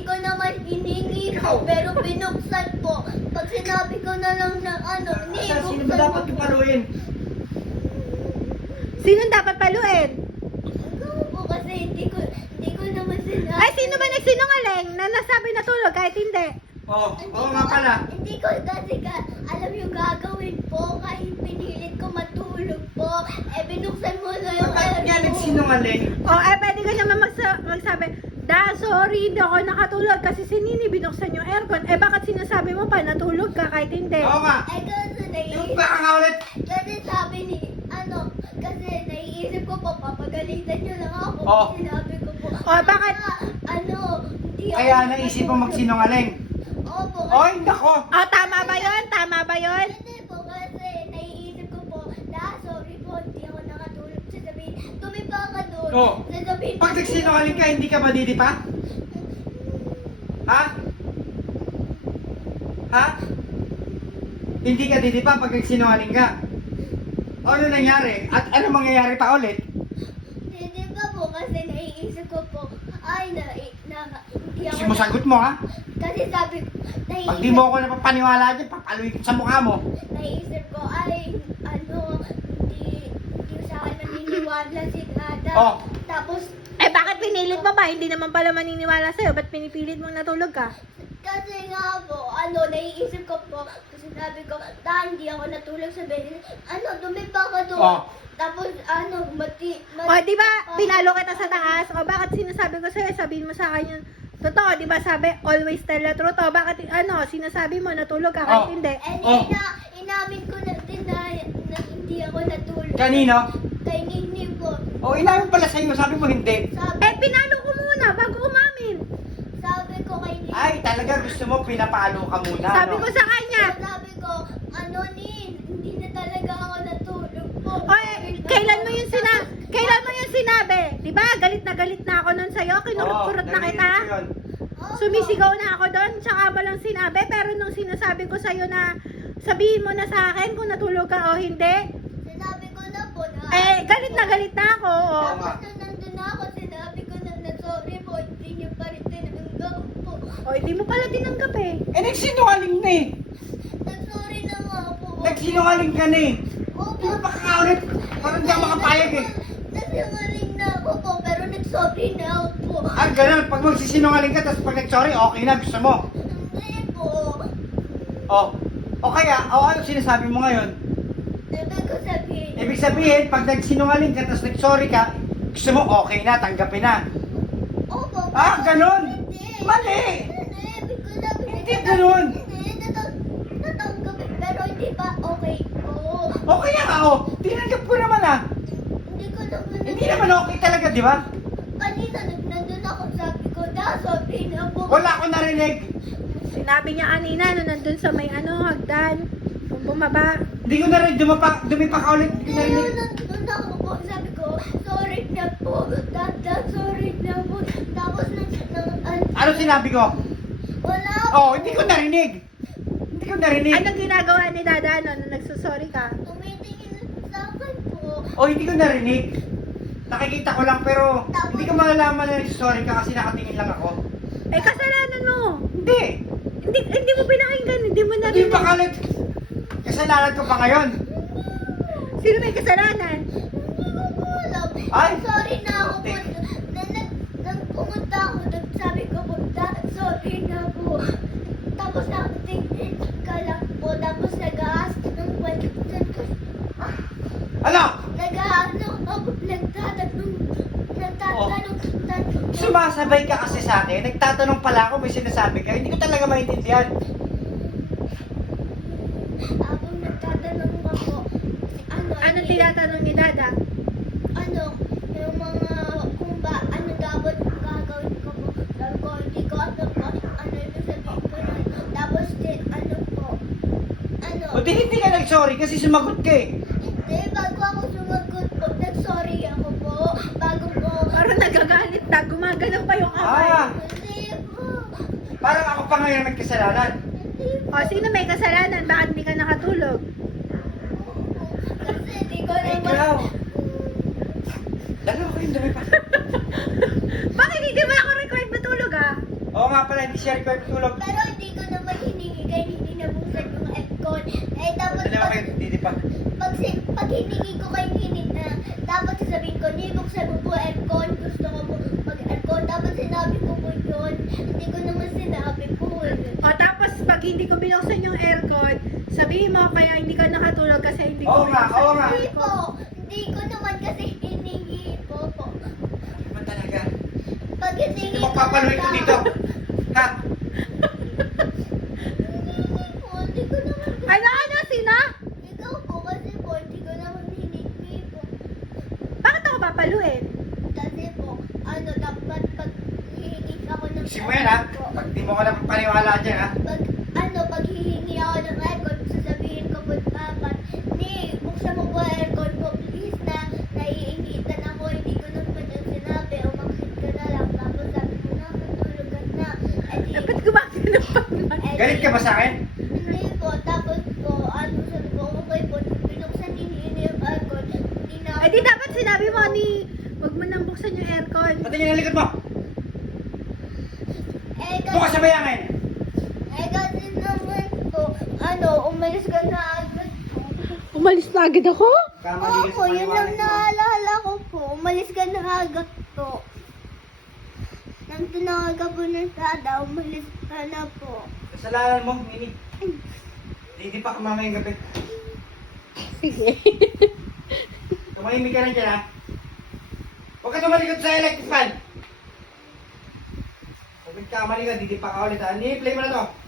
hindi ko naman hiningi Ikaw. po, pero binuksan po. Pag sinabi ko na lang na ano, Sino ba dapat yung paluin? Sinong dapat paluin? Ikaw po kasi hindi ko naman sinabi. Ay, sino ba nagsinungaling na nasabi natulog kahit hindi? Oo nga pala. Hindi ko kasi alam yung gagawin po, kahit pinilit ko matulog po. Eh, binuksan mo na yung Bakit nga nagsinungaling? Pwede ka naman magsabi, sorry, hindi ako nakatulog kasi si Nini binuksan yung aircon. Bakit sinasabi mo pa natulog ka kahit hindi? Oo nga. Eh, kasi Yung baka nga ulit. kasi sabi ni, kasi naiisip ko po, papagalitan nyo lang ako. Oo. Sinabi ko po. Bakit? Hindi ako. Kaya naisip mo magsinungaling. Opo. Oy, nako. Tama ba yun? Tama ba yun? Hindi po, kasi naiisip ko po, sorry po, hindi ako nakatulog. Sasabihin, tumipa ka doon. Oo. Sasabihin, Pag nagsinungaling ka, hindi ka madidipa? Ha? Ha? Hindi ka didipa pag nagsinungaling ka? Ano nangyari? At ano mangyayari pa ulit? Hindi ba po, kasi naiisip ko po, hindi ako. Kasi mo sagot mo ha? Kasi sabi ko, Pag di mo ako napapaniwala dyan, papaluin ko sa mukha mo. naisip ko, hindi sa akin naniniwala si Dada. Oh. Tapos, Bakit pinilit mo ba? Hindi naman pala maniniwala sa'yo. Ba't pinipilit mong natulog ka? kasi nga po, naiisip ko po, kasi sabi ko, hindi ako natulog sa bed. Dumipa ka doon. Oh. Tapos, Di ba, pinalo kita sa taas? Bakit sinasabi ko sa'yo? Sabihin mo sa akin yung totoo, di ba sabi, always tell the truth. Bakit, sinasabi mo, natulog ka kahit Oh. hindi? Oh. Inamin ko na din na hindi ako natulog. Kanino? Kay Nini po. O, inamin pala sa'yo, sabi mo hindi. Pinalo ko muna bago umamin. Sabi ko kay Nini. Ay, talaga gusto mo pinapalo ka muna, Sabi no? ko sa kanya, Sabi ko, Nin, hindi na talaga ako natulog po. kailan mo yung sinabi? Di ba, galit na ako nun sa'yo, kinurot-kurot na narinig kita. ko yun. Opo. Sumisigaw na ako doon, tsaka mo lang sinabi, pero nung sinasabi ko sa'yo na sabihin mo na sa akin kung natulog ka o hindi, Sinabi ko na po na. galit na ako. Oo nga. Tapos nung nandun na ako, sinabi ko na sorry po, hindi niyo pa rin tinanggap po. Hindi mo pala tinanggap eh. Nagsinungaling na eh. Nag-sorry na nga po. Nagsinungaling ka na eh. Opo. Ano ba ka ulit? Parang di ako makapayag eh. Nagsinungaling na ako po, pero nag-sorry na ako po. Ganun. Pag magsisinungaling ka, tapos pag nag-sorry, okay na, gusto mo. Hindi po. O kaya, ano sinasabi mo ngayon? Ibig ko sabihin. Ibig sabihin, pag nagsinungaling ka, tapos nag-sorry ka, gusto mo, okay na, tanggapin na. Opo. Ganun. Hindi. Mali. Hindi, ibig ko sabihin. Hindi ganun. Hindi, natanggapin, pero hindi pa okay po. Okay na tinanggap ko naman Hindi ko naman. Hindi naman okay talaga, di ba? Kanina, nandun ako, sabi ko, sorry na po. Wala ko narinig. Sinabi niya kanina nung nandun sa may hagdan, kung bumaba. Hindi ko narinig, dumipa ka ulit, hindi ko narinig. Nandun ako po, sabi ko, sorry na po, Dada, sorry na po. Tapos, Ano sinabi ko? wala Hindi ko narinig. Hindi ko narinig. Anong ginagawa ni Dada nung nagsusorry ka? tumitingin sa akin po. Hindi ko narinig. Nakikita ko lang pero hindi ko malalaman na sorry ka kasi nakatingin lang ako. Kasalanan mo. Hindi. Hindi mo pinakinggan, hindi mo Hindi narinig. pa kalit. Kasalanan ko pa ngayon. Sino may kasalanan? Hindi ko po alam. Ay! Sorry na ako po. Tek. Nang pumunta ako, sabi ko po, sorry na po. Tapos nakatingin ka lang po. Tapos nag-aas ng question ko. Ano? Nagtatanong. Sumasabay ka kasi sa akin. Nagtatanong pala ako, may sinasabi ka. Hindi ko talaga maintindihan. Habang nagtatanong ako, Anong tinatanong ni Dada? yung mga, kung ba, dapat gagawin ko po. Sabi ko, hindi ko alam po, ibig sabihin ko na. Tapos din, po, Hindi ka nag-sorry kasi sumagot ka eh. hindi, bago ako sumagot po, nag-sorry ako po, bago po. Parang nagagalit na, gumagalaw pa yung kamay. Hindi po, Parang ako pa ngayon may kasalanan. hindi po. Sino may kasalanan? Bakit hindi ka nakatulog? Kasi hindi ko naman, Ikaw. Dalawa ko yung dumi pa. Bakit hindi mo ako required matulog Oo nga nga pala, hindi siya required tulog. Pero hindi ko naman hiningi kaya hindi nabuksan yung aircon. Eh tapos Dali kayo, Didi pa. pag hiningi ko kay Nini na dapat sasabihin ko, nibuksan mo po aircon, gusto ko po mag-aircon. Dapat sinabi ko po yun. Hindi ko naman sinabi po. O tapos pag hindi ko binuksan yung aircon, sabihin mo kaya hindi ka nakatulog kasi hindi ko Oo nga, binuksan oo yung nga. Hindi aircon. po. Hindi ko naman kasi hiningi po. Ano ba talaga? Pag hiningi Hindi magpapaluin ko dito. Ha? Hiningi po. Hindi ko naman. Ano? Sino? Ikaw po kasi po. Hindi ko naman hiningi po. Bakit ako papaluin? Kasi po, dapat pag hihingi ako ng Si mo yan ha? po, Pag di mo ka lang paniwala dyan ha? pag hihingi ako ng aircon, sasabihin ko po dapat, buksan mo po aircon po, please na, naiingitan ako, hindi ko naman yung sinabi, umakit ka na lang, tapos sabi ko na, matulugan na. Dapat gumagano pa naman. Galit ka ba sa akin? Hindi po, tapos po, sabi ko, okay po, binuksan ni yung aircon, hindi na Eh di dapat sinabi mo ni, wag mo nang buksan yung aircon. Pati yung likod mo. Bukas kasi, sa bayangin. kasi naman po, umalis ka na agad po. Umalis na agad ako? Kamali ka Opo, sa yun paniwala ang ko. naalala ko po. Umalis ka na agad po. Nang tinawag ka po ng tada, umalis ka na po. Kasalanan mo, Nini. Hindi pa ka mamayang gabi. Sige. Tumahimik ka rin dyan ha? Huwag ka tumalikod sa electric fan. Huwag ka malikod, hindi pa ka ulit ha? Ni-play mo na to.